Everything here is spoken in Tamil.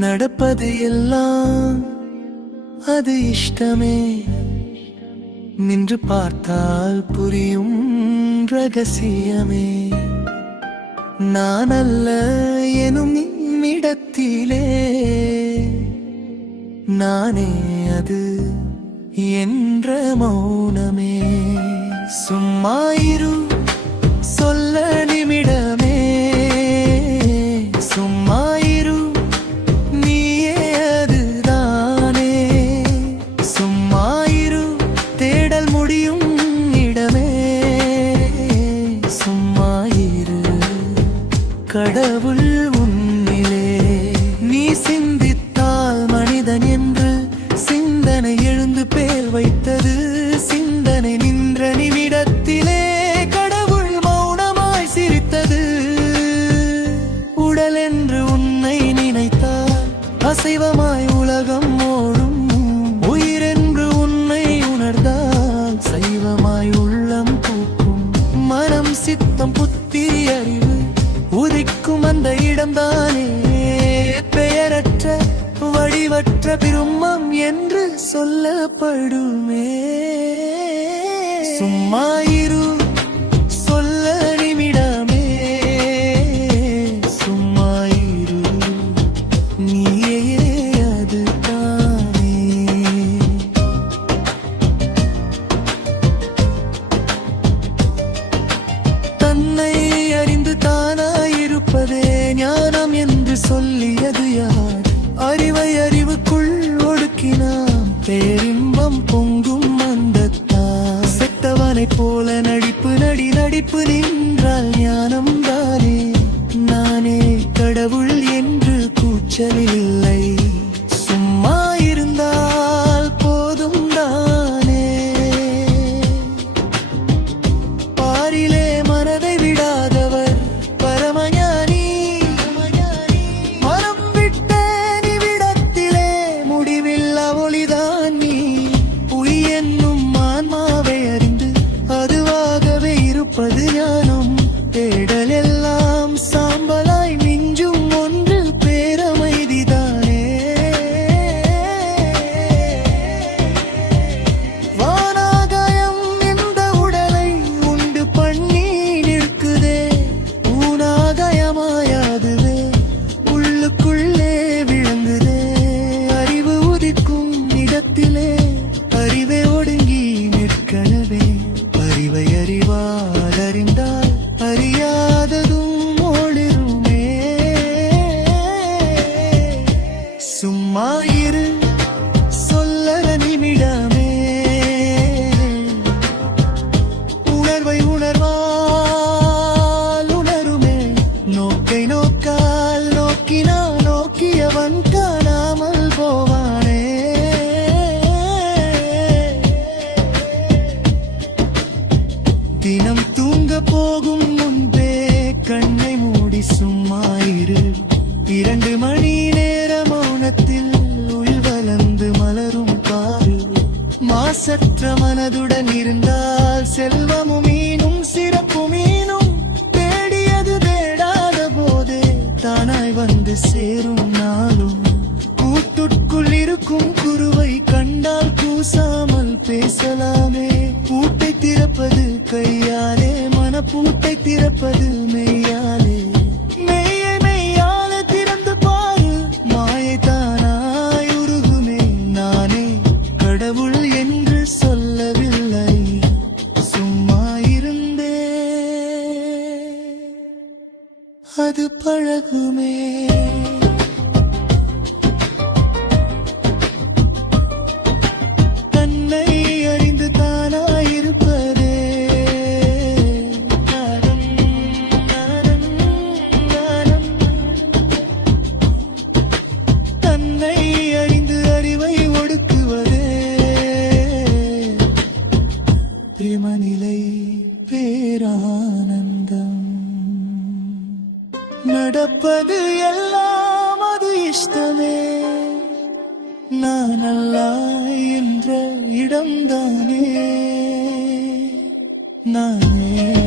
நடப்பது எல்லாம் அது இஷ்டமே. நின்று பார்த்தால் புரியும் ரகசியமே. நான் அல்ல எனும் நிமிடத்திலே நானே அது என்ற மௌனமே. சும்மாயிரும் கடவுள் உன்னிலே. நீ சிந்தித்தால் மனிதன் என்று சிந்தனை எழுந்து பேர் வைத்தது. சிந்தனை நின்ற நிமிடத்திலே கடவுள் மௌனமாய் சிரித்தது. உடல் என்று உன்னை நினைத்தால் அசைவம் சொல்லப்படுமே. சும்மா செத்தவனைப் போல நடிப்பு நடி நடிப்பு நின்றால் ஞானம் தானே? நானே கடவுள் என்று கூச்சலில்லை. இரு சொல்லற நிமிடமே. உணர்வை உணர்வால் உணருமே. நோக்கை நோக்கால் நோக்கினா நோக்கியவன் காணாமல் போவானே. தினம் தூங்க போகும் முன்பே கண்ணை மூடி சும்மா இரு. இரண்டு மணி நேரம் மாசற்ற மனதுடன் இருந்தால் செல்வமும் மீனும் சிறப்பு மீனும் தேடியது தேடாத போதே தானாய் வந்து சேரும் நாளும். கூட்டுக்குள் இருக்கும் குருவை கண்டால் கூசாமல் பேசலாமே. பூட்டை திறப்பது கையாலே மனப்பூட்டை திறப்பது me இஷ்டமே நான் அல்ல என்ற இடம்தானே. நானே